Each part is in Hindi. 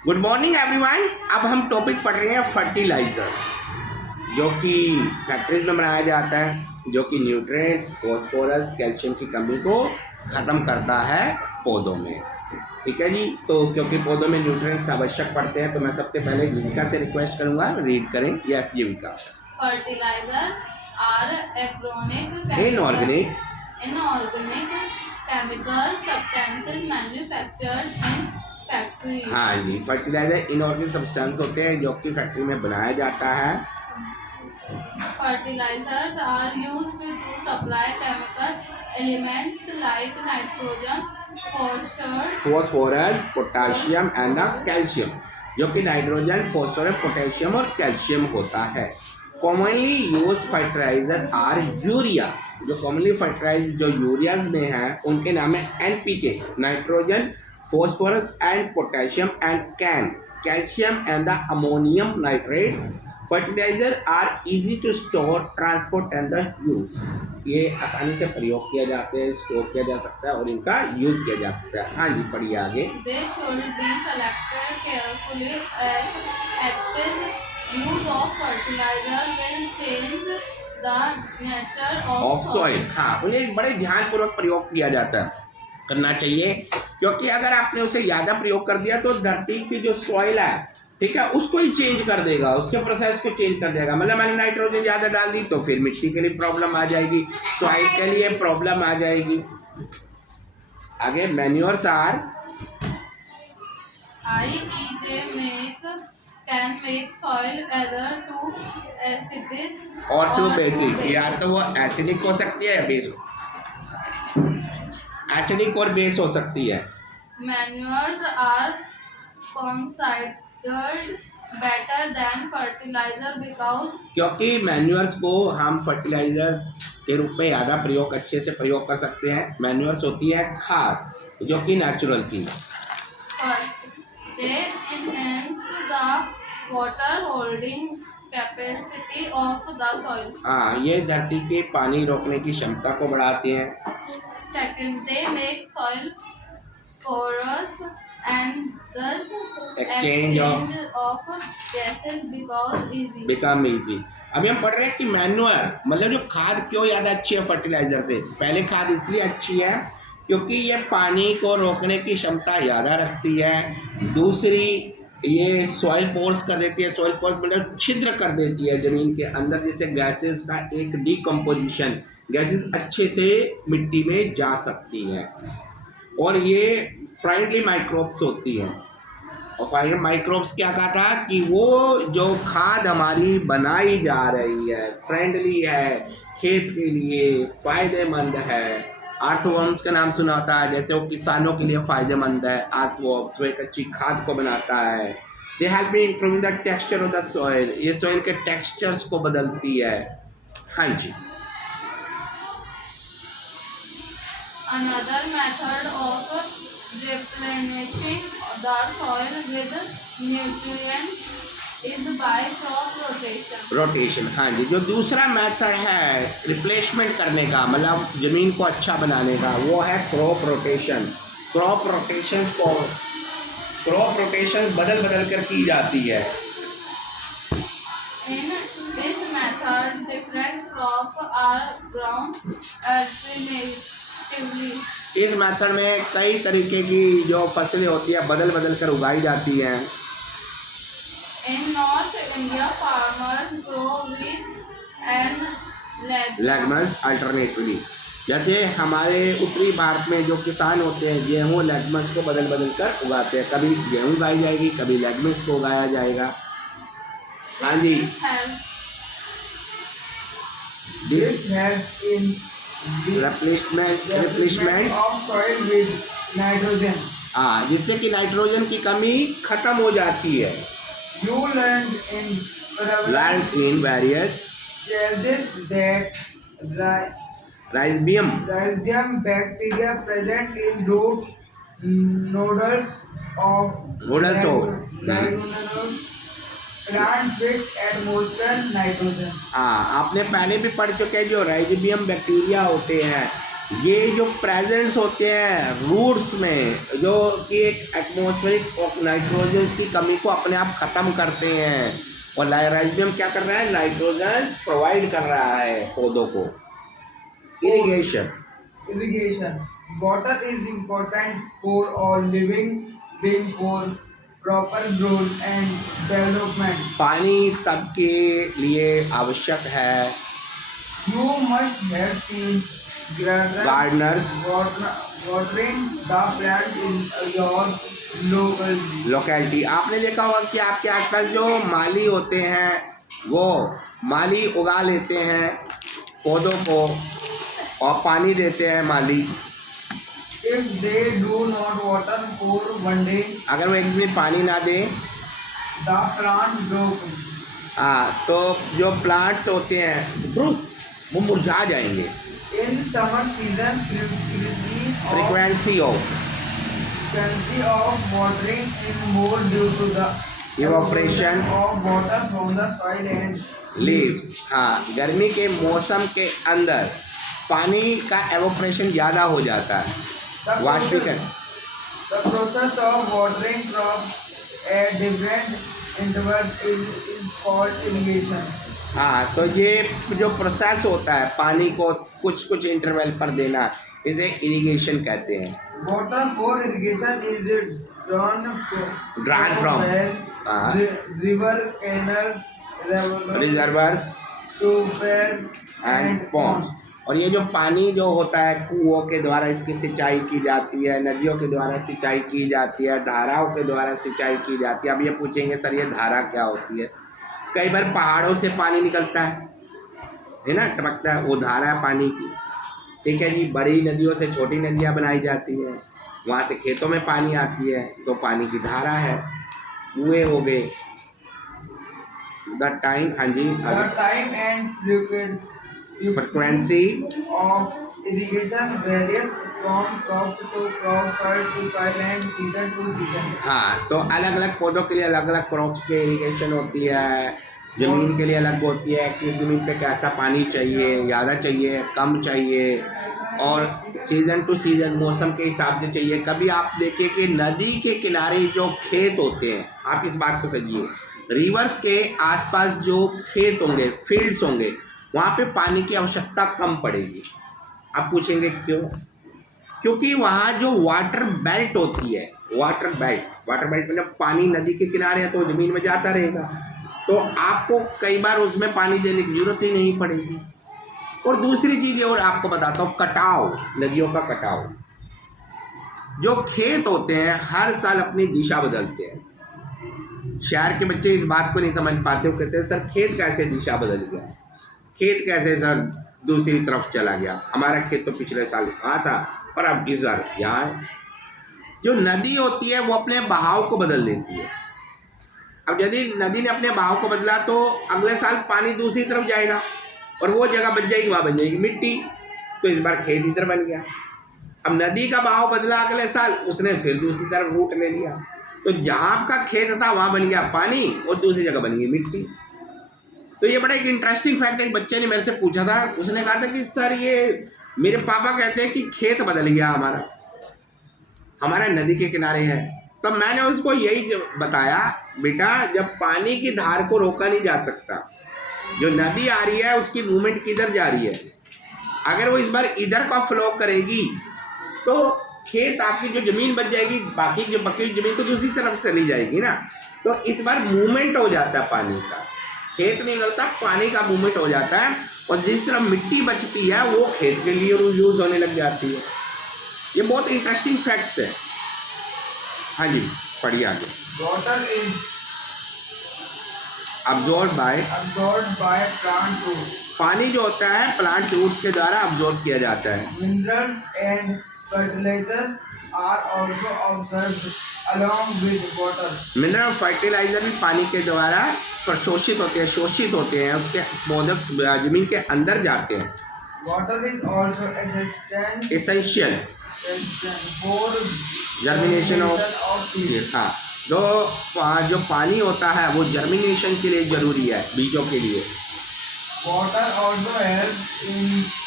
Good morning everyone. अब हम टॉपिक पढ़ रहे हैं फर्टिलाइजर, जो कि फैक्ट्रीज में बनाया जाता है, जो कि न्यूट्रिएंट्स, फॉस्फोरस, कैल्शियम की कमी को ख़त्म करता है पौधों में। ठीक है जी। तो क्योंकि पौधों में न्यूट्रिएंट्स आवश्यक पड़ते हैं, तो मैं सबसे पहले जीविका से रिक्वेस्ट करूंगा, रीड करें। Yes Jeevika. Fertiliser are एग्रोनिक inorganic chemical substances manufactured in factory. हाँ जी, फर्टिलाइजर इनऑर्गेनिक सब्सटेंस होते हैं जो कि फैक्ट्री में बनाया जाता है। Fertilizers are used to supply chemical elements like nitrogen, phosphorus, potassium and calcium, जो कि नाइट्रोजन, फॉस्फोरस, पोटेशियम और कैल्शियम होता है। Commonly use fertiliser are urea, जो कॉमनली फर्टिलाइजर जो यूरियाज में है उनके नाम है NPK, nitrogen, phosphorus and potassium and calcium and the ammonium nitrate. Fertiliser are easy to store, transport and the use. ये आसानी से प्रयोग किया जाते हैं, स्टोर किया जा सकता है और इनका यूज किया जा सकता है। हाँ जी, पढ़िए आगे। They should be selected carefully as excessive use of fertilizer will change the nature of soil. हाँ, उन्हें बड़े ध्यानपूर्वक प्रयोग किया जाता है, करना चाहिए, क्योंकि अगर आपने उसे ज़्यादा प्रयोग कर दिया तो धरती की जो सॉइल है, ठीक है, उसको ही चेंज कर देगा, उसके प्रोसेस को चेंज कर देगा। मतलब मैंने नाइट्रोजन ज़्यादा डाल दी तो फिर मिट्टी के लिए प्रॉब्लम आ जाएगी, सॉइल के लिए प्रॉब्लम आ जाएगी। आगे manures are can make soil either too acidic और टू बेसिक, या तो वो एसिडिक हो सकती है या बेस, एसिडिक और बेस हो सकती है। Manures are considered better than fertilizer because क्योंकि मैन्योर्स को हम फर्टिलाइजर्स के रूप में ज़्यादा प्रयोग, अच्छे से प्रयोग कर सकते हैं। मैन्योर्स होती है खाद, जो कि नेचुरल थी। first they enhance the water holding capacity of the soil. हाँ, ये धरती के पानी रोकने की क्षमता को बढ़ाते हैं। Second, they make soil porous and thus Exchange of gases become easy. अभी हम पढ़ रहे हैं कि मैन्योर मतलब जो खाद क्यों ज़्यादा अच्छी है फर्टिलाइजर से। पहले खाद इसलिए अच्छी है क्योंकि ये पानी को रोकने की क्षमता ज़्यादा रखती है। दूसरी, ये सॉइल पोर्स कर देती है। सॉइल पोर्स मतलब छिद्र कर देती है ज़मीन के अंदर, जिससे गैसेस का एक डिकम्पोजिशन, गैसेस अच्छे से मिट्टी में जा सकती है। और ये फ्रेंडली माइक्रोब्स होती हैं। और फ्रेंडली माइक्रोब्स क्या कहा था कि वो जो खाद हमारी बनाई जा रही है फ्रेंडली है, खेत के लिए फ़ायदेमंद है। अर्थवर्म्स का नाम सुना होता है, जैसे वो किसानों के लिए फ़ायदेमंद है। अर्थवर्म्स वो एक अच्छी खाद को बनाता है। They help in improving the texture of the soil, ये सॉइल के टेक्सचर्स को बदलती है। हाँ जी। Another method of replenishing the soil with nutrients is by crop rotation, हाँ जी। जो दूसरा मेथड है रिप्लेसमेंट करने का, मतलब ज़मीन को अच्छा बनाने का, वो है क्रॉप रोटेशन। क्रॉप रोटेशन बदल बदल कर की जाती है। In this method, different crops are grown alternatively. इस मेथड में कई तरीके की जो फसलें होती है बदल बदल कर उगाई जाती हैं। In North India, farmers grow wheat and लेगम्स alternatively, जैसे हमारे उत्तरी भारत में जो किसान होते हैं गेहूँ लेगम्स को बदल बदल कर उगाते हैं। कभी गेहूँ उगाई जाएगी, कभी लेगम्स को उगाया जाएगा। हाँ जी। This helps in replacement of soil with nitrogen. हाँ, जिससे कि नाइट्रोजन की कमी खत्म हो जाती है। You learned in various challenges that rhizobium rhizobium bacteria present in root nodules of plant fix atmospheric nitrogen. हाँ, आपने पहले भी पढ़ चुके हैं जो राइजोबियम बैक्टीरिया होते हैं, ये जो प्रेजेंट्स होते हैं रूट्स में, जो कि एक एटमॉस्फेरिक नाइट्रोजन की कमी को अपने आप ख़त्म करते हैं, और राइजोबियम क्या कर रहा है, नाइट्रोजन प्रोवाइड कर रहा है पौधों को। Irrigation, Irrigation. Water is important for all living being for proper growth and development. पानी सबके लिए आवश्यक है। You must have seen Gardeners watering the plants in your local. Locality, आपने देखा होगा कि आपके आसपास जो माली होते हैं वो माली उगा लेते हैं पौधों को और पानी देते हैं माली। If they do not water for one day, अगर वो एक दिन पानी ना दे, the plants grow. तो जो प्लांट्स होते हैं वो मुरझा जाएंगे। In summer season, frequency of frequency of watering is more due to the Evaporation of water from the soil and leaves. हाँ, गर्मी के मौसम के अंदर पानी का एवोपरेशन ज़्यादा हो जाता है, the वाष्पीकरण। the process of watering crops at different intervals is called irrigation. हाँ, तो ये जो प्रोसेस होता है पानी को कुछ कुछ इंटरवल पर देना, इसे इरिगेशन कहते हैं। Water for irrigation is drawn from wells, river, canals, reservoirs tubes and pond. और ये जो पानी जो होता है कुओं के द्वारा इसकी सिंचाई की जाती है, नदियों के द्वारा सिंचाई की जाती है, धाराओं के द्वारा सिंचाई की जाती है। अब ये पूछेंगे सर ये धारा क्या होती है? कई बार पहाड़ों से पानी निकलता है ना, टपकता है, वो धारा है पानी की। ठीक है जी, बड़ी नदियों से छोटी नदियाँ बनाई जाती हैं, वहाँ से खेतों में पानी आती है, तो पानी की धारा है। कुएँ हो गए। द टाइम, हाँ जी, The time and frequency of irrigation varies from crops to crop, soil to soil and season to season. हाँ, तो अलग अलग पौधों के लिए अलग अलग क्रॉप्स के इरिगेशन होती है, ज़मीन के लिए अलग होती है, किस ज़मीन पे कैसा पानी चाहिए, ज़्यादा चाहिए, कम चाहिए, और सीज़न टू सीज़न मौसम के हिसाब से चाहिए। कभी आप देखिए कि नदी के किनारे जो खेत होते हैं, आप इस बात को समझिए, रिवर्स के आसपास जो खेत होंगे, फील्ड्स होंगे, वहाँ पे पानी की आवश्यकता कम पड़ेगी। आप पूछेंगे क्यों? क्योंकि वहाँ जो वाटर बेल्ट होती है, वाटर बेल्ट मतलब पानी नदी के किनारे है तो ज़मीन में जाता रहेगा, तो आपको कई बार उसमें पानी देने की ज़रूरत ही नहीं पड़ेगी। और दूसरी चीज़ और आपको बताता हूँ, कटाव, नदियों का कटाव। जो खेत होते हैं हर साल अपनी दिशा बदलते हैं। शहर के बच्चे इस बात को नहीं समझ पाते, वो कहते हैं सर खेत कैसे दिशा बदल गया, खेत कैसे सर दूसरी तरफ चला गया, हमारा खेत तो पिछले साल वहाँ था पर अब इस बार यहाँ है। जो नदी होती है वो अपने बहाव को बदल देती है। अब यदि नदी ने अपने बहाव को बदला तो अगले साल पानी दूसरी तरफ जाएगा और वो जगह बच जाएगी, वहाँ बन जाएगी मिट्टी, तो इस बार खेत इधर बन गया। अब नदी का बहाव बदला अगले साल, उसने फिर दूसरी तरफ रूट ले लिया, तो जहाँ आपका खेत था वहाँ बन गया पानी और दूसरी जगह बन गई मिट्टी। तो ये बड़ा एक इंटरेस्टिंग फैक्ट एक बच्चे ने मेरे से पूछा था। उसने कहा था कि सर ये मेरे पापा कहते हैं कि खेत बदल गया हमारा नदी के किनारे है। तो मैंने उसको यही बताया, बेटा जब पानी की धार को रोका नहीं जा सकता, जो नदी आ रही है उसकी मूवमेंट किधर जा रही है, अगर वो इस बार इधर का फ्लो करेगी तो खेत आपकी जो ज़मीन बच जाएगी, बाकी जो बकी ज़मीन तो दूसरी तरफ चली जाएगी ना। तो इस बार मूवमेंट हो जाता है पानी का, खेत नहीं निकलता, पानी का मूवमेंट हो जाता है, और जिस तरह मिट्टी बचती है वो खेत के लिए यूज़ होने लग जाती है। ये बहुत इंटरेस्टिंग फैक्ट्स है। हाँ जी, पढ़िए आगे। Water is absorbed by plant roots. पानी जो होता है प्लांट रूट्स के द्वारा अब्जॉर्ब किया जाता है। Minerals and fertilizer are also absorbed along with water. Mineral और फर्टिलाइजर भी पानी के द्वारा शोषित होते हैं, उसके पौधे जमीन के अंदर जाते हैं। Water is also essential for germination of seeds. हाँ, जो पानी होता है वो जर्मिनेशन के लिए ज़रूरी है, बीजों के लिए। Water also helps in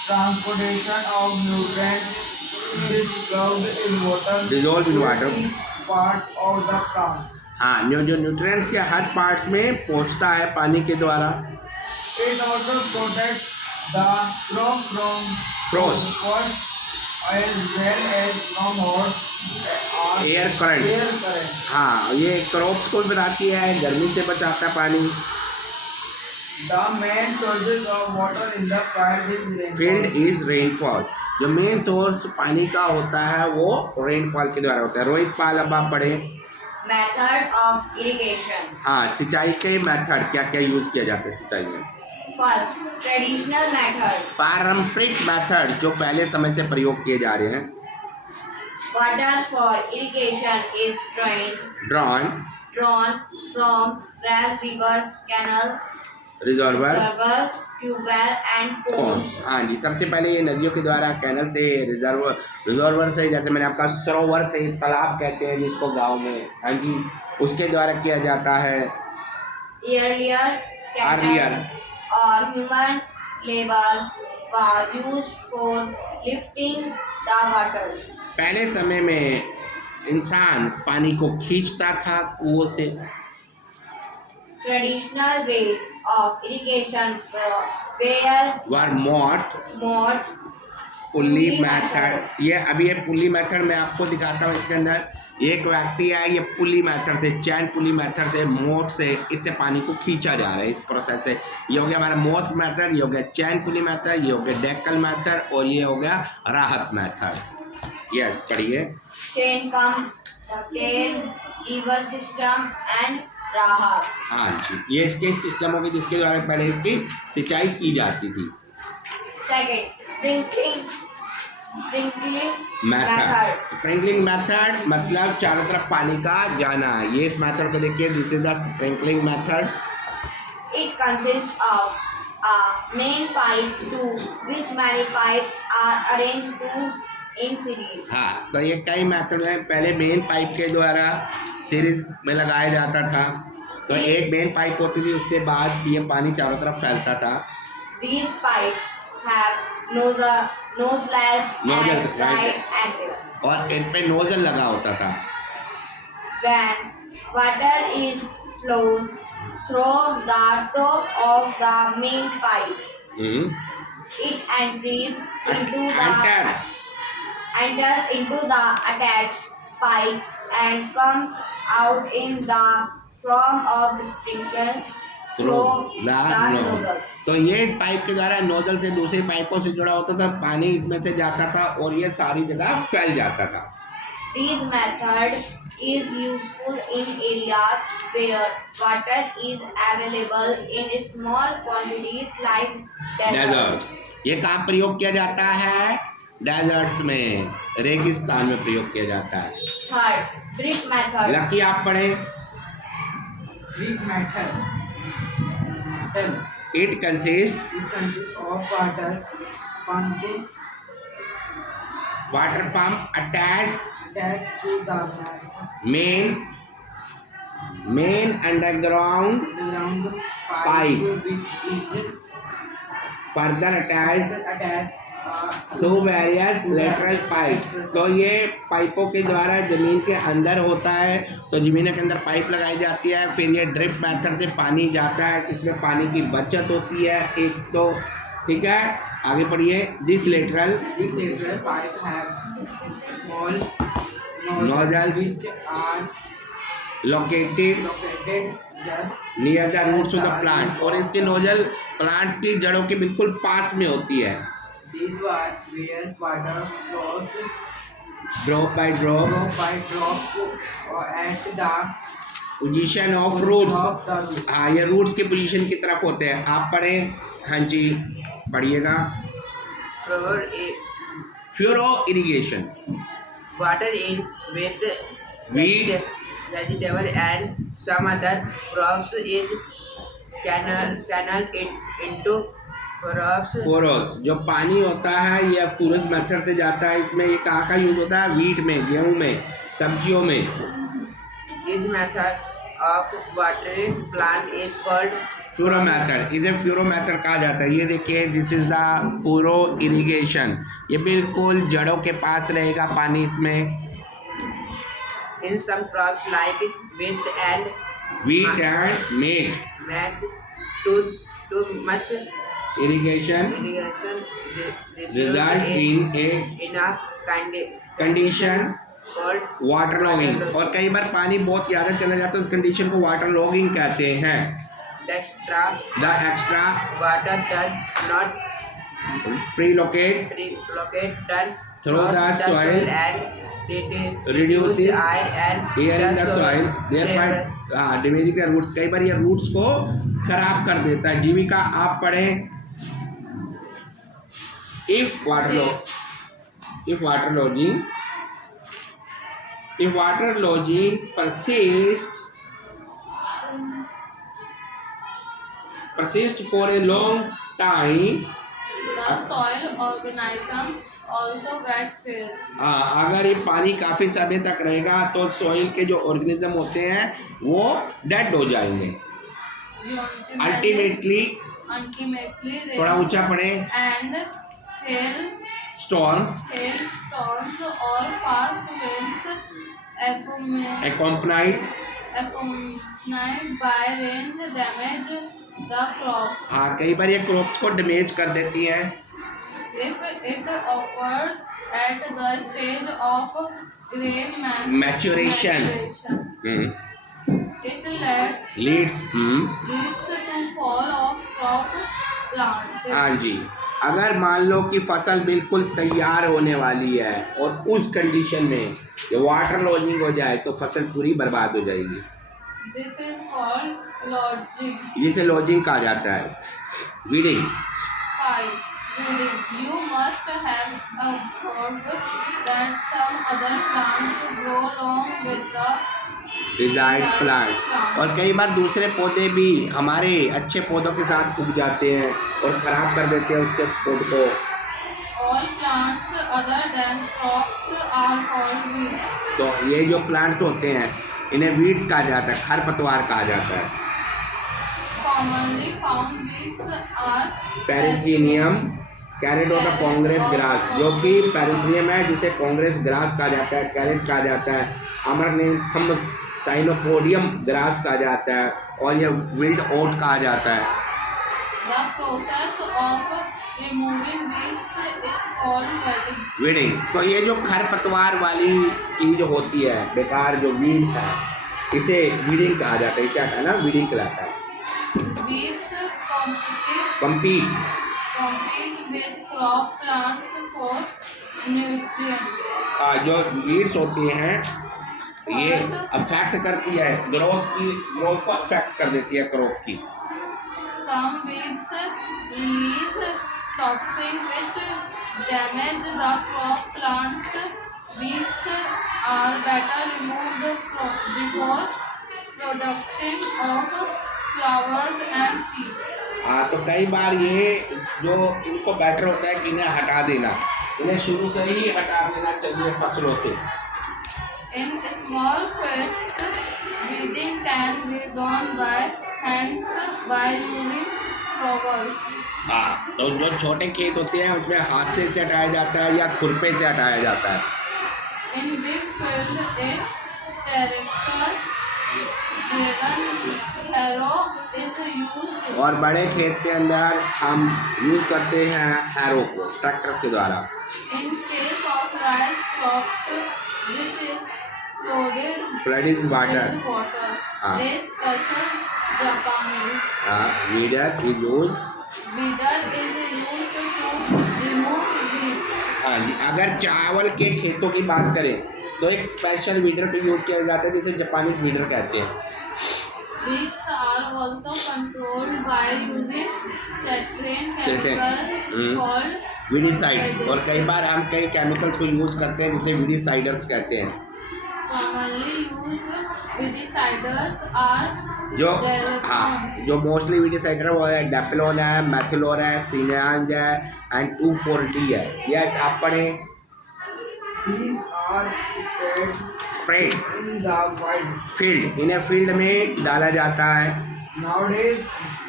transportation of nutrients dissolved in water Dissolved in to water. each part of the plant. हाँ, जो न्यूट्रिएंट्स के हर पार्ट्स में पहुंचता है पानी के द्वारा। It also protects the crop from Frost. as well as from hot Air currents. Air currents. हाँ, ये क्रॉप्स को भी बताती है, गर्मी से बचाता है पानी। The main sources of water in the field field is rainfall. Is rainfall. जो मेन सोर्स पानी का होता है वो रेनफॉल के द्वारा होता है। रोहित पाल, अब आप पढ़े। Method of irrigation. हाँ, सिंचाई के मेथड क्या क्या यूज किया जाता है सिंचाई में। First, traditional method. पारंपरिक मेथड जो पहले समय से प्रयोग किए जा रहे हैं। Water for irrigation is drawn, drawn from well, rivers, canal, reservoir, reservoir, tubewell and ponds. Pond's. हाँ जी, सबसे पहले ये नदियों के द्वारा, कैनल से, रिजर्वर से, जैसे मैंने आपका सरोवर से, तालाब कहते हैं जिसको गांव में, हाँ जी, उसके द्वारा किया जाता है। Earlier, cattle or human labor was used for lifting the water. पहले समय में इंसान पानी को खींचता था कुओं से। Traditional ways of irrigation were were मॉट, mode, pulley method. ये पुल्ली मेथड मैं आपको दिखाता हूँ। इसके अंदर एक व्यक्ति है, ये पुल्ली मेथड से, चैन पुल्ली मेथड से, मोट से इससे पानी को खींचा जा रहा है इस प्रोसेस से। ये हो गया हमारा मोट मेथड, ये हो गया चैन पुल्ली मेथड, ये हो गया डेक्कल मेथड और ये हो गया राहत मेथड। यस, पढ़िए। chain pump, tail, lever system and राहत। हाँ जी, ये इसके सिस्टम होगी जिसके द्वारा पहले इसकी सिंचाई की जाती थी। Second, sprinkling method, sprinkling method मतलब चारों तरफ पानी का जाना। ये इस मेथड को देखिए, this is the sprinkling method. It consists of a main pipe to which many pipes are arranged to in series. हाँ, तो ये कई मेथड में पहले मेन पाइप के द्वारा सीरीज में लगाया जाता था। तो एक मेन पाइप होती थी, उससे बाद ये पानी चारों तरफ फैलता था। These pipes have nozzles Nozzle, and right. right angle. और इन पे नोजल लगा होता था। When water is flown through the top of the main pipe, it enters into the attached pipes and comes out in the form of sprinkles through the nozzles. तो ये इस पाइप के द्वारा नोजल से दूसरी पाइपों से जुड़ा होता था, पानी इसमें से जाता था और ये सारी जगह फैल जाता था। This method is useful in areas where water is available in small quantities like deserts. ये कहाँ प्रयोग किया जाता है? डेजर्ट्स में, रेगिस्तान में प्रयोग किया जाता है। Third, drip method. लकी, आप पढ़े। Drip method. It consists of water pump attached to the main underground ground Pipe. which is further attached attached to various lateral pipes। तो ये पाइपों के द्वारा जमीन के अंदर होता है, तो जमीन के अंदर पाइप लगाई जाती है, फिर ये ड्रिप मेथड से पानी जाता है, इसमें पानी की बचत होती है एक तो। ठीक है, आगे पढ़िए। This lateral pipe have small nozzles which are located located just near the roots of the plant, और इसके नोजल प्लांट्स की जड़ों के बिल्कुल पास में होती है। these were where water flows drop by drop drop by drop at the position of roots. of the root. हाँ, ये रूट्स के पोजीशन की तरफ होते हैं। आप पढ़ें। हाँ जी, पढ़िएगा। Furrow irrigation, Water in with Weed. vegetable and some other crops is channeled into crops. फोरोस, जो पानी होता है ये फोरस मेथड से जाता है। इसमें ये कहाँ का यूज होता है? वीट में, गेहूं में, सब्जियों में। This method of watering plant is called furrow method, इसे फ्यूरो मेथड कहा जाता है। ये देखिए, this is the furrow irrigation. ये बिल्कुल जड़ों के पास रहेगा पानी इसमें। In some crops like wheat and Wheat and maize match too much irrigation irrigation result in a enough condition called waterlogging। और कई बार पानी बहुत ज़्यादा चला जाता है, उस कंडीशन को waterlogging कहते हैं। the extra water does not relocate done through the soil and reduces air and air in the soil, thereby damaging the roots। कई बार ये रूट्स को खराब कर देता है। जीविका आप पढ़ें। if waterlogging persist for a long time, The soil organism also gets killed. अगर ये पानी काफ़ी समय तक रहेगा तो सॉइल के जो ऑर्गेनिज्म होते हैं वो डेड हो जाएंगे। अल्टीमेटली थोड़ा ऊंचा पड़े। and storms hailstorms or fast winds accompanied by rain damage the crop. कई बार ये क्रॉप्स को डैमेज कर देती हैं। If it occurs at the stage of grain Maturation. it leads to fall of crop plant. हाँ जी, अगर मान लो कि फसल बिल्कुल तैयार होने वाली है और उस कंडीशन में ये वाटर लॉजिंग हो जाए तो फसल पूरी बर्बाद हो जाएगी। This is called lodging. जिसे लॉजिंग कहा जाता है। Weeding 5. Weeding. You must have observed that some other plants grow along with the डिजाइड plant, और कई बार दूसरे पौधे भी हमारे अच्छे पौधों के साथ उग जाते हैं और ख़राब कर देते हैं उसके पौध को। all plants other than crops are called weeds. तो ये जो प्लांट्स होते हैं इन्हें वीड्स कहा जाता है, खरपतवार कहा जाता है। Commonly found weeds are पेरिथीनियम कैरेटोटा Congress grass, जो कि पेरिथीनियम है जिसे कांग्रेस ग्रास कहा जाता है, कैरेट कहा जाता है, अमरनेंथम साइनोपोडियम ग्रास कहा जाता है, और यह विल्ड ओट कहा जाता है। The process of removing weeds is called weeding. Weeding, तो ये जो खरपतवार वाली चीज होती है, बेकार जो वीड्स है, इसे वीडिंग कहा जाता है। इसे हटाना वीडिंग कहलाता है। Weeds compete with crop plants for nutrients. जो वीड्स होती हैं ये अफेक्ट करती है ग्रोथ को अफेक्ट कर देती है क्रॉप की। Some weeds release toxins which damage the crop plants. Weeds are better removed before production of flowers and seeds. तो कई बार ये जो इनको बेटर होता है कि इन्हें हटा देना, इन्हें शुरू से ही हटा देना चाहिए फसलों से। In small fields, weeding can be done by hands by using trowels. तो जो छोटे खेत होते हैं उसमें हाथ से हटाया जाता है या खुरपे से हटाया जाता है। In big fields, a tractor-driven harrow is used. और बड़े खेत के अंदर हम यूज़ करते हैं हैरो को, ट्रैक्टर्स के द्वारा। In case of rice crops, which is flooded with water, with water, हाँ। a special Japanese weeder is used weeder is used to remove weeds. हाँ जी, अगर चावल के खेतों की बात करें तो एक स्पेशल वीडर को यूज़ किया जाता है जिसे जापानीज वीडर कहते हैं। Weeds are also controlled by using certain chemicals called weedicide, और कई बार हम कई केमिकल्स को यूज़ करते हैं जिसे वीडिसाइडर्स कहते हैं। commonly used weediciders are जो जो मोस्टली वीडिसाइडर वो है डेफिलोन है, मैथिलोन है, सीनांज है एंड 2,4-D है। यस, आप पढ़ें। These are spread in the wild. Field, इन्हें फील्ड में डाला जाता है। Nowadays,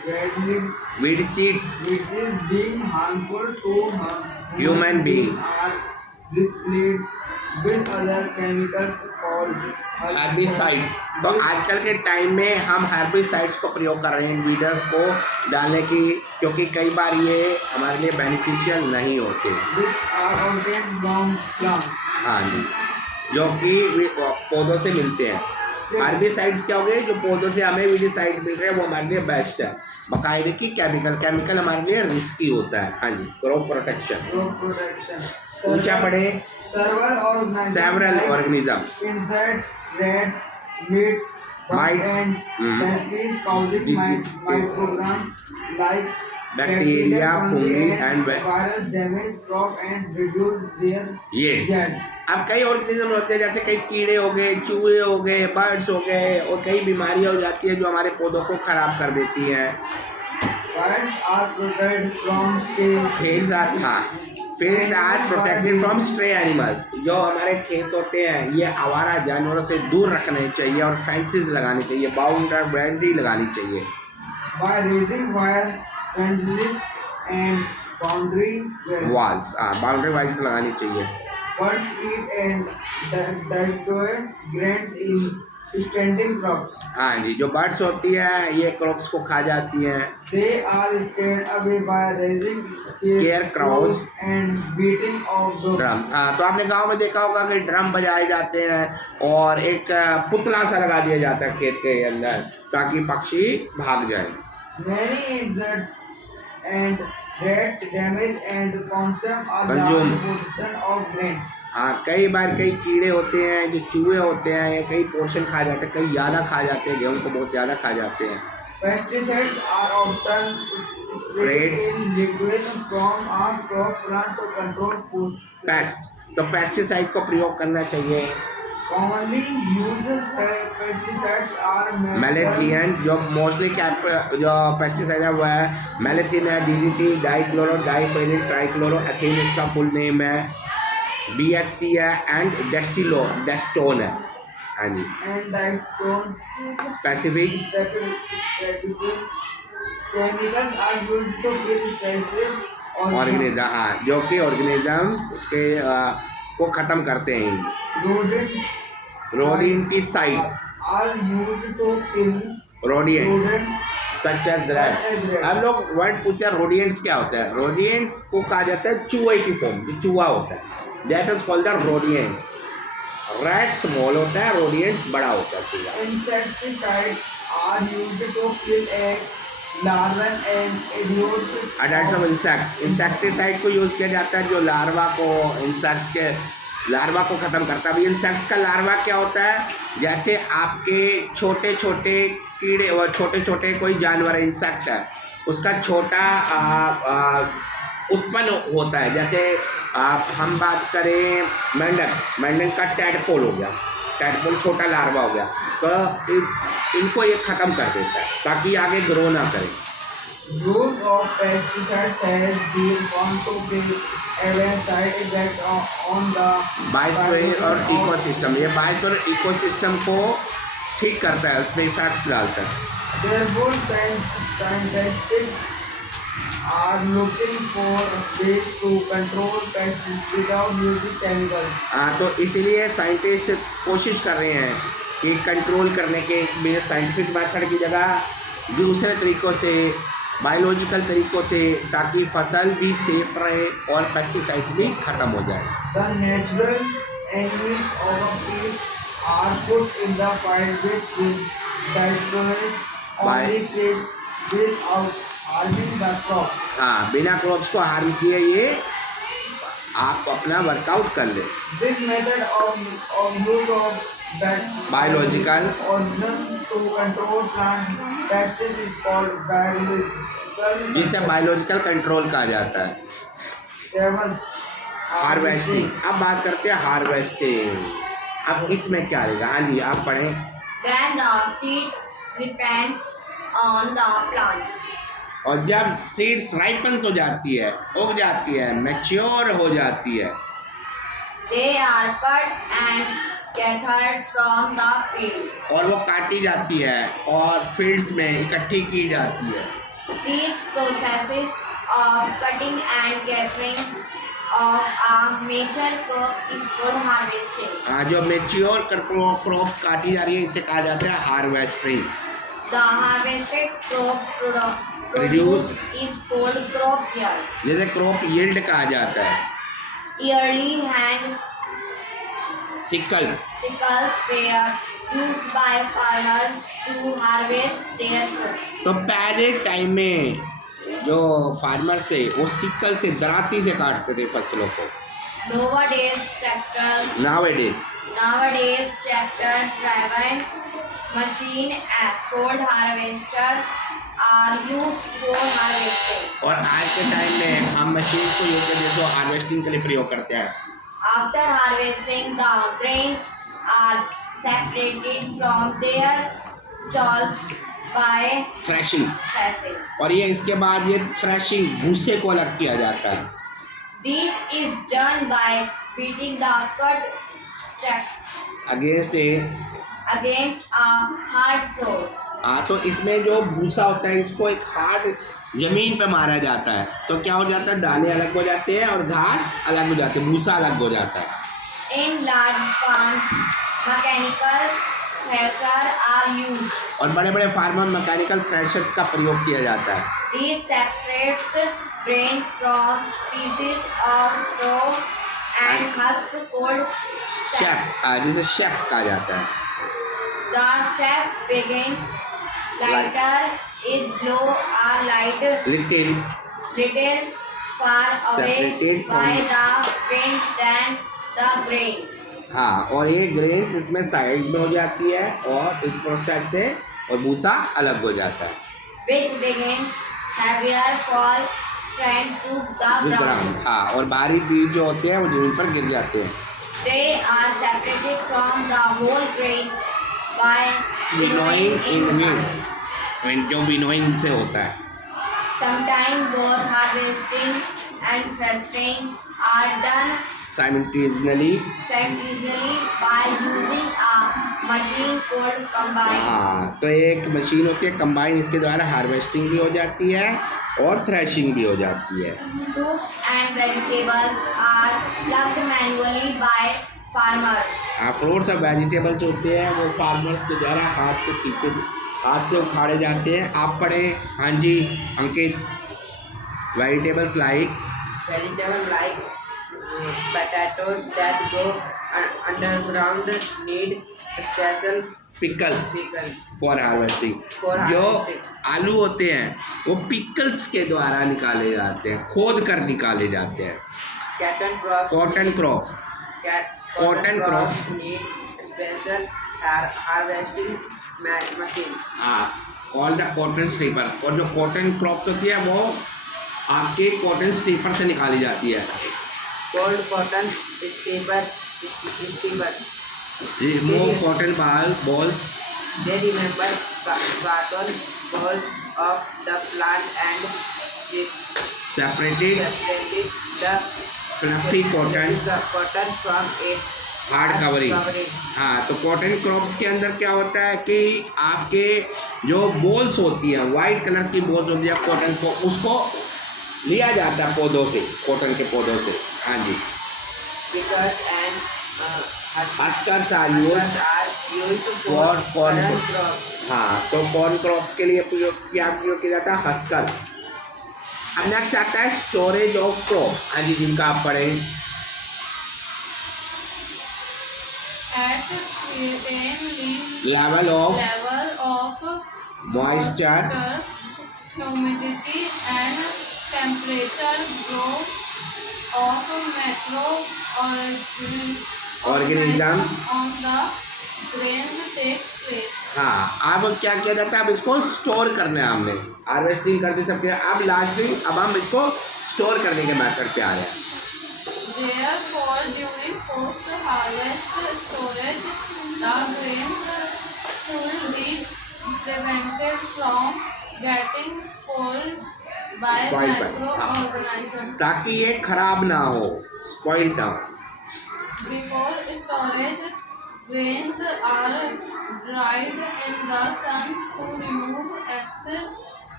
weed seeds weed seeds being harmful to Human being. are displayed with other chemicals called herbicides। तो आजकल के टाइम में हम herbicides को प्रयोग कर रहे हैं वीडर्स को डालने की, क्योंकि कई बार ये हमारे लिए बेनिफिशियल नहीं होते। which are obtained from plants। हाँ जी, जो कि पौधों से मिलते हैं। herbicides क्या हो गए, जो पौधों से हमें वीडिसाइड मिल रहे हैं वो हमारे लिए बेस्ट है। बाकायदे की केमिकल हमारे लिए रिस्की होता है। हाँ जी, क्रॉप प्रोटेक्शन। ऊंचा पढ़े several organism insect, rats, mites, Mites. and pesticides causing Disease. micrograms like Bacteria, fungi and virus damage crop and reduce their yes। yield। अब कई ऑर्गेनिज्म होते हैं, जैसे कई कीड़े हो गए, चूहे हो गए, बर्ड्स हो गए, और कई बीमारियां हो जाती है जो हमारे पौधों को खराब कर देती हैं। Birds are protected from stray Fields are protected from stray animals। जो हमारे खेत होते हैं ये आवारा जानवरों से दूर रखने चाहिए और फेंसेस लगानी चाहिए, बाउंड्री लगानी चाहिए। by raising wire fences and boundary walls। Boundary Waals लगानी चाहिए। Birds eat and destroy grains in standing crops। हाँ जी, जो बर्ड्स होती है ये क्रॉप्स को खा जाती हैं। They are scared away by raising Scarecrows and beating of the drums. हाँ, तो आपने गांव में देखा होगा कि ड्रम बजाए जाते हैं और एक पुतला सा लगा दिया जाता है खेत के अंदर ताकि पक्षी भाग जाए। Many insects and rats damage and consume a Consume। large portion of grains। हाँ, कई बार कई कीड़े होते हैं जो चूहे होते हैं, कई पोर्शन खा जाते हैं, कई ज़्यादा खा जाते हैं, गेहूँ को बहुत ज़्यादा खा जाते हैं। Pesticides are often sprayed in liquid from a crop plant to control paste, तो पेस्टिसाइड को प्रयोग करना चाहिए। commonly used pesticides are मैलेथियन, जो मोस्टली जो पेस्टिसाइड है वो है मैलेथिन है, DDT, डाइक्लोरो डाइफेनिल ट्राइक्लोरोएथेन इसका फुल नेम है, BHC है, एंड डेस्टोन है। हाँ जी, and dictone specific chemicals are used to kill specific organism, हाँ, जो कि ऑर्गेनिजम्स के को ख़त्म करते हैं। Rodenticides are used to kill रोडिएंट rodents such as rat. अब लोग वर्ड पूछा रोडिएंट्स क्या होता है। रोडिएंट्स को कहा जाता है चूहे की फॉर्म, जो चूहा होता है, that is called the रोडिएंट्स। Rat small होता है, रोडिएंट्स बड़ा होता है चूहा। insecticides are used to kill eggs, larvae and adult of insect, insecticide को यूज़ किया जाता है जो लार्वा को, इंसेक्ट्स के लार्वा को ख़त्म करता है। अभी इंसेक्ट्स का लार्वा क्या होता है, जैसे आपके छोटे छोटे कीड़े और छोटे छोटे कोई जानवर इंसेक्ट है, उसका छोटा उत्पन्न होता है। जैसे हम बात करें मेंढक का टैडपोल हो गया, टैडपोल छोटा लार्वा हो गया, तो इनको ये ख़त्म कर देता है ताकि आगे ग्रो ना करें। use of pesticides has been found to be a side effect on the biosphere और इकोसिस्टम, ये बायोस्फीयर और इकोसिस्टम को ठीक करता है, उसमें इफेक्ट्स डालता है। Therefore, scientists are looking for ways to control pests without using chemicals। हाँ, तो इसीलिए साइंटिस्ट कोशिश कर रहे हैं कि कंट्रोल करने के साइंटिफिक मेथड की जगह दूसरे तरीक़ों से, बायोलॉजिकल तरीक़ों से, ताकि फसल भी सेफ रहे और पेस्टिसाइड्स भी ख़त्म हो जाए। The natural enemies of a pest are put in the fight with destroy only pests without harming the crop। हाँ, बिना क्रॉप्स को हार्म किए ये आप अपना वर्कआउट कर ले। This method of use of Biological organism to control plant pests is called biological। जिसे बायोलॉजिकल कंट्रोल कहा जाता है। 7 हार्वेस्टिंग, अब बात करते हैं हार्वेस्टिंग। अब इसमें क्या रहेगा? हाँ जी, आप पढ़ें। When the seeds ripen on the plants, और जब सीड्स राइपन हो जाती है, उग जाती है, मैच्योर हो जाती है, they are cut and gathered from the field। और वो काटी जाती है और फील्ड्स में इकट्ठी की जाती है। These processes of cutting and gathering of a major crop is called harvesting. हाँ, जो मेच्योर क्रॉप्स काटी जा रही है इसे कहा जाता है harvesting. The harvested crop Produce. produced is called crop yield. जैसे क्रॉप यील्ड कहा जाता है। Yearly hand sicles, sickles were used by farmers to harvest their crops. तो पहले टाइम में जो फार्मर थे वो सिकल से दराती से काटते थे फसलों को। Nowadays tractor driven machine called harvesters are used for harvesting. और आज के टाइम में हम मशीन को यूज करके जो हार्वेस्टिंग के लिए प्रयोग करते हैं। After harvesting, the grains are separated from their stalks by threshing, threshing. और ये इसके बाद ये थ्रेशिंग भूसे को अलग किया जाता है। This is done by beating the cut stack against a hard floor. हाँ, तो इसमें जो भूसा होता है इसको एक हार्ड जमीन पे मारा जाता है, तो क्या हो जाता है, दाने अलग हो जाते हैं और घास अलग हो जाती है, भूसा अलग हो जाता है। In large farms, mechanical threshers are used. और बड़े बड़े फार्म में मैकेनिकल थ्रेशर्स का प्रयोग किया जाता है। This separates grain from pieces of straw and husk called chaff. Chef, जिसे शेफ कहा जाता है। The chaff begin lighter is blow a light little far away Separated by from- the wind than the grain. हाँ, और ये ग्रेन्स इसमें साइड में हो जाती है और इस प्रोसेस से और भूसा अलग हो जाता है। Which begin heavier fall strand to the ground. हाँ, और भारी बीज जो होते हैं वो जमीन पर गिर जाते हैं। They are separated from the whole grain by winnowing in wind. Wind, जो विनोइंग से होता है। Sometimes both harvesting and threshing are done simultaneously, by using a machine called combine. हाँ, तो एक मशीन होती है कंबाइन, इसके द्वारा हार्वेस्टिंग भी हो जाती है और थ्रेशिंग भी हो जाती है। Fruits and vegetables are plucked manually by farmers. हाँ, फ्रूट्स और वेजिटेबल्स होते हैं वो फार्मर्स के द्वारा हाथ से उखाड़े जाते हैं। आप पढ़े, हाँ जी अंकित। Vegetables like Vegetable like potatoes that go underground need special pickles pickle. For harvesting. For जो harvesting. आलू होते हैं वो पिकल्स के द्वारा निकाले जाते हैं, खोद कर निकाले जाते हैं। Cotton crops. Cotton crops, Cotton Cotton crops crops. need special harvesting machine. हाँ, ऑल द कॉटन स्लीपर, और जो कॉटन क्रॉप्स होती है वो आपके कॉटन स्लीपर से निकाली जाती है। Cold cotton steamer. Remove cotton balls, They remember cotton balls of the plant and separated separated the fluffy cotton cotton from its hard covering. covering. हाँ, तो कॉटन क्रॉप्स के अंदर क्या होता है कि आपके जो बॉल्स होती है, वाइट कलर की बॉल्स होती है कॉटन को, उसको लिया जाता है पौधों से, कॉटन के पौधों से। हाँ जी, Pickers and हस्कर्स are huskers use are used for for corn corn crop. crops. हाँ, तो कॉर्न क्रॉप्स के लिए प्रयोग किया जाता है हस्कर। अब नेक्स्ट आता है स्टोरेज ऑफ क्रॉप। हाँ जी, जिनका आप पढ़ें। At same level of level of Moisture. humidity and temperature growth of Organism. on the grains takes place. हाँ, अब क्या किया जाता है, अब इसको स्टोर करना है। हमने हार्वेस्टिंग कर दी सकते हैं, अब लास्टली अब हम इसको स्टोर करने के मेथड पे आ रहे हैं। Therefore, during post-harvest storage, the grains should be prevented from getting spoiled by Spoiled by- microorganisms. ताकि ये खराब ना हो, स्पॉइल ना हो। Before storage, grains are dried in the sun to remove excess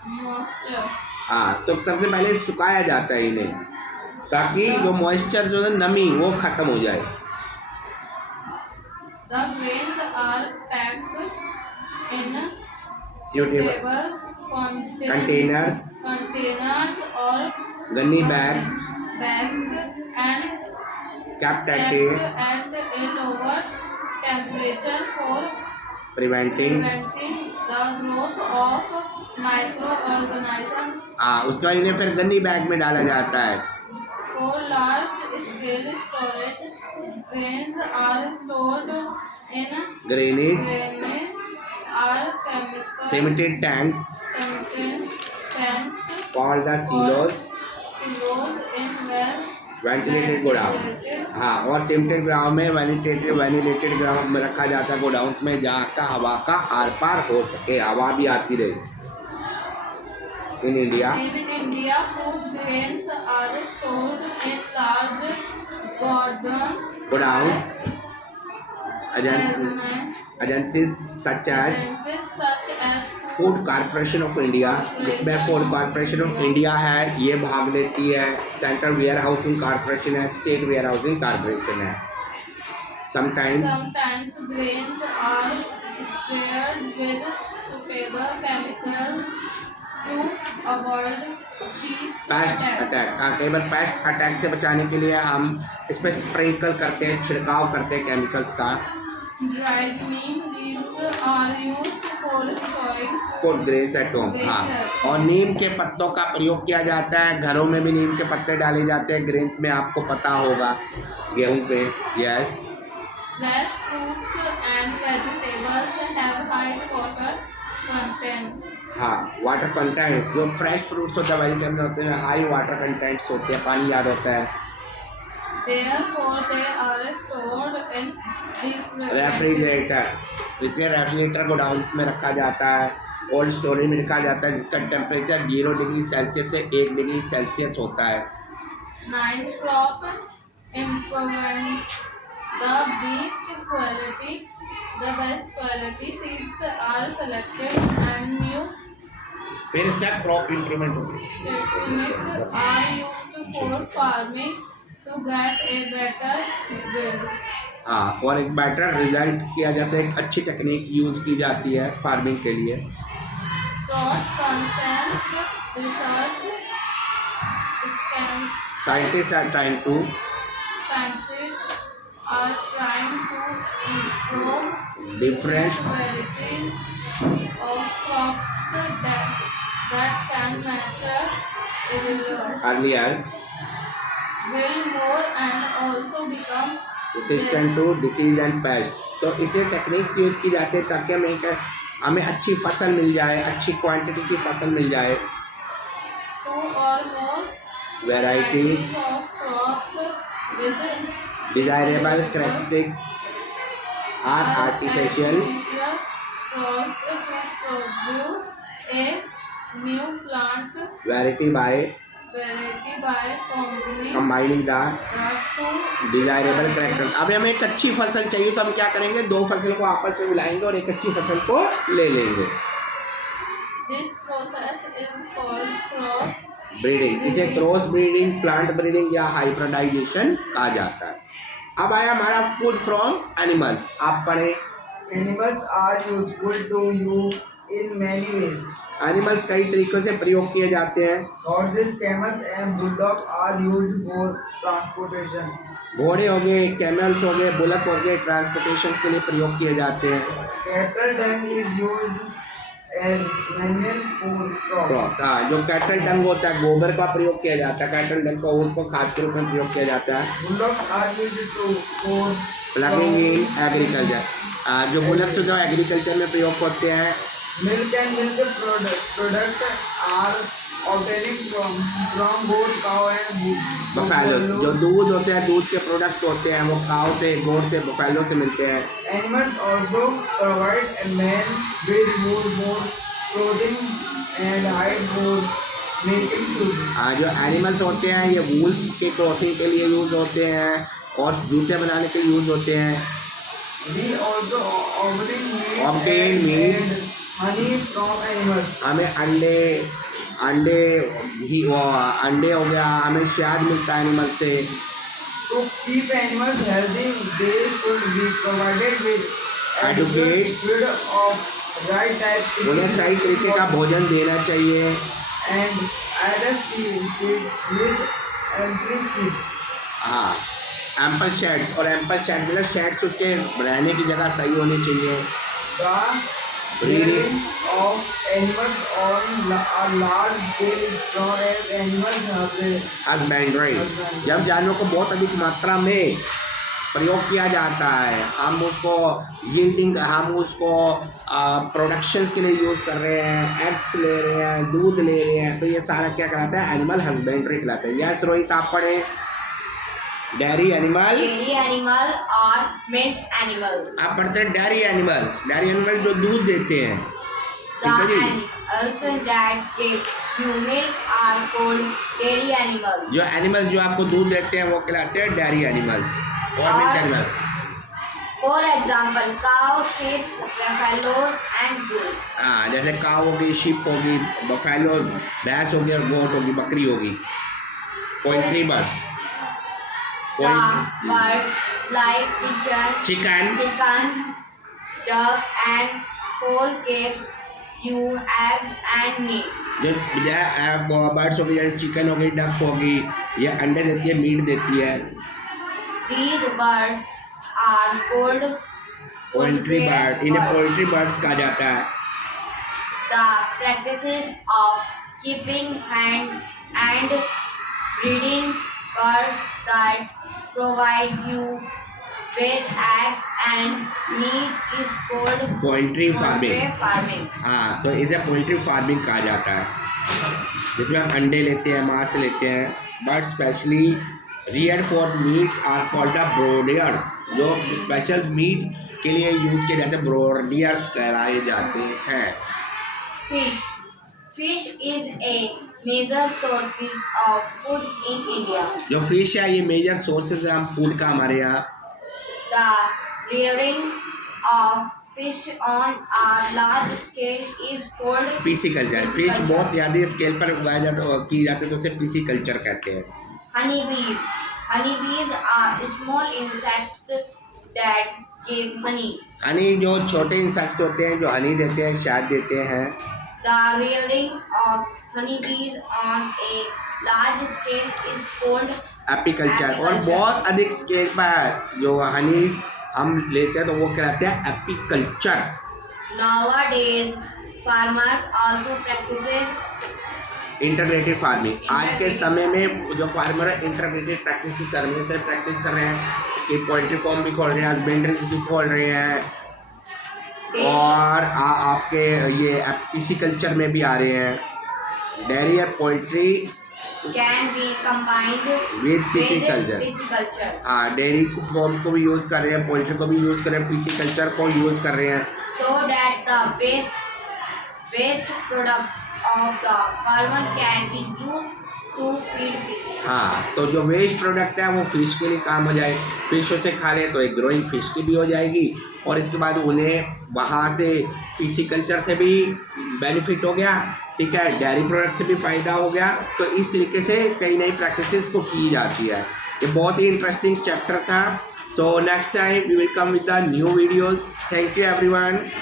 moisture. हाँ, तो सबसे पहले सुखाया जाता है इन्हें, ताकि जो मॉइस्चर जो है नमी वो खत्म हो जाए। The grains are packed in Suitable suitable containers, containers or गन्नी bags bags and kept at kept a at a lower temperature for preventing। preventing the growth of microorganisms. हाँ, उसके बाद इन्हें फिर गन्नी बैग में डाला जाता है। For large scale storage, grains are stored in Greenwich drainage or chemical cemented tanks tanks called the or silos, silos in well ventilated godown. हाँ, और सीमेंटेड ग्राउंड में वेंटिलेटेड ग्राउंड में रखा जाता है, गोडाउन्स में, जहाँ का हवा का आर पार हो सके, हवा भी आती रहे। In India In India, food grains are stored in large godown agencies agencies such as such as food corporation of India, जिसमें फूड कॉरपोरेशन ऑफ इंडिया है, ये भाग लेती है। सेंट्रल वेयर हाउसिंग कॉरपोरेशन है, स्टेट वेयर हाउसिंग कॉरपोरेशन है। Sometimes Sometimes grains are sprayed with suitable chemicals to avoid pest paste attack. Attack, केवल पेस्ट अटैक से बचाने के लिए हम इस पर स्प्रिंकल करते हैं, छिड़काव करते हैं केमिकल्स का। Dried neem leaves are used for storing food grains at home. हाँ, और नीम के पत्तों का प्रयोग किया जाता है, घरों में भी नीम के पत्ते डाले जाते हैं ग्रेन्स में, आपको पता होगा, गेहूं पे। Yes, fresh fruits and vegetables have high water content. हाँ, वाटर कंटेंट, जो फ्रेश फ्रूट्स होते हैं, वेजिटेबल होते हैं, हाई वाटर कंटेंट्स होते हैं, पानी ज़्यादा होता है। Therefore, they are stored in refrigerator, इसे रेफ्रिजरेटर गोडाउन्स में रखा जाता है, कोल्ड स्टोरेज में रखा जाता है, जिसका टेम्परेचर 0 डिग्री सेल्सियस से 1 डिग्री सेल्सियस होता है। Night crop improvement. The best quality seeds are selected and new फिर इसका क्रॉप इंप्रूवमेंट होती है। techniques are used for farming to get a better yield. हाँ, और एक बेटर रिजल्ट किया जाता है, एक अच्छी टेक्निक यूज़ की जाती है फार्मिंग के लिए। Short condensed research scientist are trying to scientists are trying to improve Different varieties of crops that can mature earlier will more and also become resistant to disease and paste. तो इसे टेक्निक्स यूज़ की जाती है ताकि हमें अच्छी फसल मिल जाए, अच्छी क्वांटिटी की फसल मिल जाए। 2 or more Varieties of crops with desirable characteristics are artificial crossed to produce a new plant variety bye variety by combining combining the the two desirable character. अब हमें एक अच्छी फसल चाहिए तो हम क्या करेंगे, 2 फसल को आपस में मिलाएंगे और एक अच्छी फसल को ले लेंगे। This process is called cross breeding, इसे क्रॉस ब्रीडिंग, प्लांट ब्रीडिंग या हाइब्रिडाइजेशन कहा जाता है। अब आया हमारा फूड फ्रॉम एनिमल्स। आप पढ़े, Animals are useful to you in many ways. Animals कई तरीकों से प्रयोग किए जाते हैं। Horses, camels, and bulldogs are used for transportation. घोड़े हो गए, कैमल्स हो गए, बुलक हो गए, ट्रांसपोर्टेशन के लिए प्रयोग किए जाते हैं। Cattle dung is used as manure for crops. Crop, हाँ, जो कैटल डंग होता है, गोबर का प्रयोग किया जाता है, कैटल डंग को उसको खाद के रूप में प्रयोग किया जाता है। Bullocks are used for plugging in agriculture, जो बुलक्स जो एग्रीकल्चर में प्रयोग होते हैं। milk and milk product are obtained from goat, cow, and buffalo, जो दूध होते हैं, दूध के प्रोडक्ट्स होते हैं, वो काव से, गोट से, बफेलो से मिलते हैं। Animals also provide a man with wool for clothing and hide for making food. जो एनिमल्स होते हैं ये वूल्स के क्लॉथिंग के लिए यूज़ होते हैं और जूते बनाने के लिए यूज़ होते हैं। We also obtain Obtain meat and honey from animals. हमें अंडे हो गया, हमें शहद मिलता है एनिमल से। To keep animals healthy, they should be provided with Adequate food of right type उन्हें सही तरीके का भोजन देना चाहिए। and add seeds with empty seeds. हाँ, एम्पल शेड्स, और एम्पल शेड मतलब शेड्स उसके रहने की जगह सही होनी चाहिए। The rearing of animals on a large scale is known as animal husbandry, जब जानवरों को बहुत अधिक मात्रा में प्रयोग किया जाता है, हम उसको यील्डिंग, हम उसको प्रोडक्शंस के लिए यूज़ कर रहे हैं, एग्स ले रहे हैं, दूध ले रहे हैं, तो ये सारा क्या कहलाता है? एनिमल हस्बेंड्री कहलाता है। यस रोहित, आप पढ़े dairy animal. Dairy animal or meat animal. आप पढ़ते हैं डेयरी एनिमल्स, डेयरी एनिमल जो दूध देते हैं। The ठीक है जी, animals that give you milk are called dairy animals. जो एनिमल्स जो आपको दूध देते हैं वो कहलाते हैं डेयरी एनिमल्स और milk animal. For example, cow, sheep, buffaloes, and bulls. हाँ, जैसे काव होगी, शिप होगी, बफेलो भैंस होगी, और गोट होगी, बकरी होगी। Poultry birds, The birds like chicken, duck, and fowl gives you eggs and meat. जो बर्ड्स होगी, जैसे चिकन होगी, डक होगी, ये अंडे देती है, मीट देती है। These birds are called poultry bird, इन्हें पोल्ट्री बर्ड्स कहा जाता है। The practices of keeping and breeding birds that provide you with eggs and meat is called poultry farming. farming. हाँ, तो इसे पोल्ट्री फार्मिंग कहा जाता है, जिसमें हम अंडे लेते हैं, मांस लेते हैं। But specially rear for meets are called the ब्रोडियर्स, जो स्पेशल मीट के लिए यूज़ किए जाते हैं ब्रोडियर्स कहलाए जाते हैं। Fish is a major source of food in India. जो फिश है ये मेजर सोर्सेज है हम फूड का हमारे यहाँ। The rearing of fish on a large scale is called pisciculture, fish बहुत ज़्यादा स्केल पर उगाया जाता की जाते हैं तो उसे पिसीकल्चर कहते हैं। honeybees. Honeybees are small insects that give honey. Honey जो छोटे इंसेक्ट्स होते हैं जो हनी देते हैं, शहद देते हैं। The rearing of honeybees on a large scale is called apiculture, और बहुत अधिक स्केल पर जो हनी हम लेते हैं तो वो कहलाते हैं apiculture. nowadays. Farmers also practices integrated farming, आज के समय में जो फार्मर है इंटीग्रेटेड प्रैक्टिस कर रहे हैं कि पोल्ट्री फार्म भी खोल रहे हैं, हस्बेंड्रीज भी खोल रहे हैं, और आपके ये पिसीकल्चर में भी आ रहे हैं। डेयरी और poultry can be combined with with pisciculture. pisciculture. हाँ, डेयरी फार्म को भी यूज़ कर रहे हैं, पोल्ट्री को भी यूज़ कर रहे हैं, पिसीकल्चर को यूज़ कर रहे हैं। So that the waste products of the farmer can be used to feed fish. हाँ, तो जो वेस्ट प्रोडक्ट है वो फिश के लिए काम हो जाए, फिश उसे खा ले तो एक ग्रोइंग फिश की भी हो जाएगी, और इसके बाद उन्हें वहाँ से पिसीकल्चर से भी बेनिफिट हो गया, ठीक है, डेयरी प्रोडक्ट से भी फ़ायदा हो गया। तो इस तरीके से कई नई प्रैक्टिसेस को की जाती है। ये बहुत ही इंटरेस्टिंग चैप्टर था। So next time we will come with the new videos. Thank you everyone.